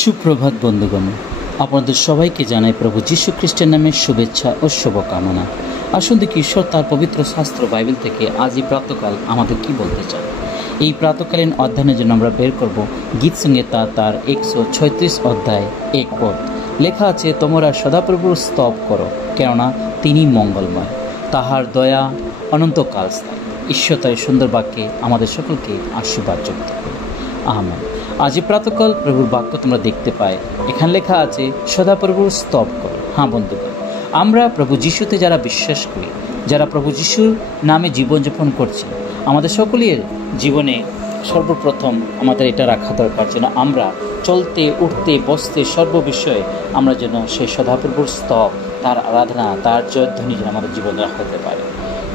সুপ্রভাত বন্ধুগণ, আপনাদের সবাইকে জানাই প্রভু যীশু খ্রিস্টের নামে শুভেচ্ছা ও শুভকামনা। আসুন দেখি ঈশ্বর তার পবিত্র শাস্ত্র বাইবেল থেকে আজ এই প্রাতকাল আমাদের কি বলতে চান। এই প্রাতকালীন অধ্যয়নের জন্য আমরা বের করব গীত সংহিতা তার 136 অধ্যায় 1 পদ। লেখা আছে, তোমরা সদাপ্রভুর স্তব করো, কেননা তিনি মঙ্গলময়, তাহার দয়া অনন্তকাল স্থায়ী। ঈশ্বর তাই সুন্দর বাক্যে আমাদের সকলকে আশীর্বাদ যুক্ত করে। আমেন। আজ প্রাতকাল প্রভুর বাক্য তোমরা দেখতে পাই, এখানে লেখা আছে সদাপ্রভুর স্তব করো। হ্যাঁ বন্ধুগণ, আমরা প্রভু যিশুতে যারা বিশ্বাস করি, যারা প্রভু যিশুর নামে জীবনযাপন করছি, আমাদের সকলের জীবনে সর্বপ্রথম আমাদের এটা রাখা দরকার যেন আমরা চলতে উঠতে বসতে সর্ববিষয়ে আমরা যেন সেই সদাপ্রভুর স্তব, তার আরাধনা, তার জয়ধ্বনি যেন আমাদের জীবনে রাখতে পারে।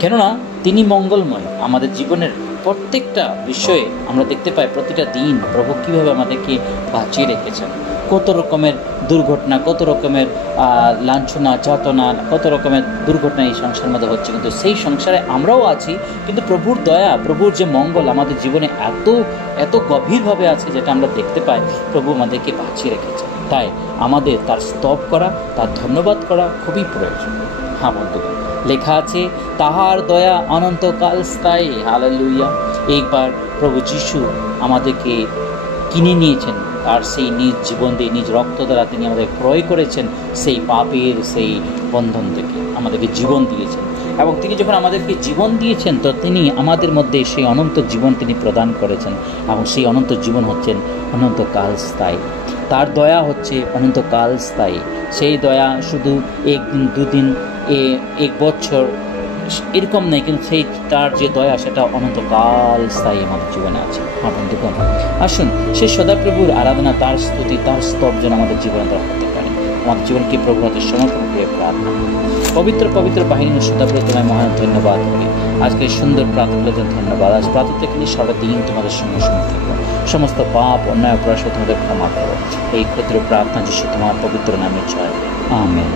কেননা তিনি মঙ্গলময়। আমাদের জীবনের প্রত্যেকটা বিষয়ে আমরা দেখতে পাই প্রতিটা দিন প্রভু কীভাবে আমাদেরকে বাঁচিয়ে রেখেছেন। কত রকমের দুর্ঘটনা, কত রকমের লাঞ্ছনা, যাতনা, কত রকমের দুর্ঘটনা এই সংসারের মধ্যে হচ্ছে, কিন্তু সেই সংসারে আমরাও আছি। কিন্তু প্রভুর দয়া, প্রভুর যে মঙ্গল আমাদের জীবনে এত এত গভীরভাবে আছে, যেটা আমরা দেখতে পাই প্রভু আমাদেরকে বাঁচিয়ে রেখেছেন। তাই আমাদের তার স্তব করা, তার ধন্যবাদ করা খুবই প্রয়োজন। হ্যাঁ বন্ধুগণ, লেখা আছে তাহার দয়া অনন্তকাল স্থায়ী। হালেলুয়া। একবার প্রভু যিশু আমাদেরকে কিনে নিয়েছেন, আর সেই নিজ জীবন দিয়ে, নিজ রক্ত দ্বারা তিনি আমাদের ক্রয় করেছেন সেই পাপের সেই বন্ধন থেকে, আমাদেরকে জীবন দিয়েছেন। এবং তিনি যখন আমাদেরকে জীবন দিয়েছেন, তো তিনি আমাদের মধ্যে সেই অনন্ত জীবন তিনি প্রদান করেছেন, এবং সেই অনন্ত জীবন হচ্ছেন অনন্তকাল স্থায়ী। তার দয়া হচ্ছে অনন্তকাল স্থায়ী। সেই দয়া শুধু একদিন, দুদিন, এক বছর এরকম নেই, কিন্তু সেই তার যে দয়া সেটা অনন্তকাল স্থায়ী আমাদের জীবনে আছে। হ্যাঁ বন্ধুগণ, আসুন সেই সদাপ্রভুর আরাধনা, তার স্তুতি, তার স্তব যেন আমাদের জীবনে দেওয়া হতে পারে। আমাদের জীবনকে প্রভুর হাতে সমর্পণ করে প্রার্থনা করি। পবিত্র পবিত্র বাহিনী সদাপ্রভু তোমায় মহান ধন্যবাদ করি। আজকে সুন্দর প্রাতকালের জন্য ধন্যবাদ। আজ প্রাত থেকে নিয়ে সারাদিন তোমাদের সঙ্গে সঙ্গে থাকবো। সমস্ত পাপ, অন্যায়, অপরাধ তোমাদের ক্ষমা করো। এই ক্ষুদ্র প্রার্থনা যিশু তোমার পবিত্র নামে জয়। আমেন।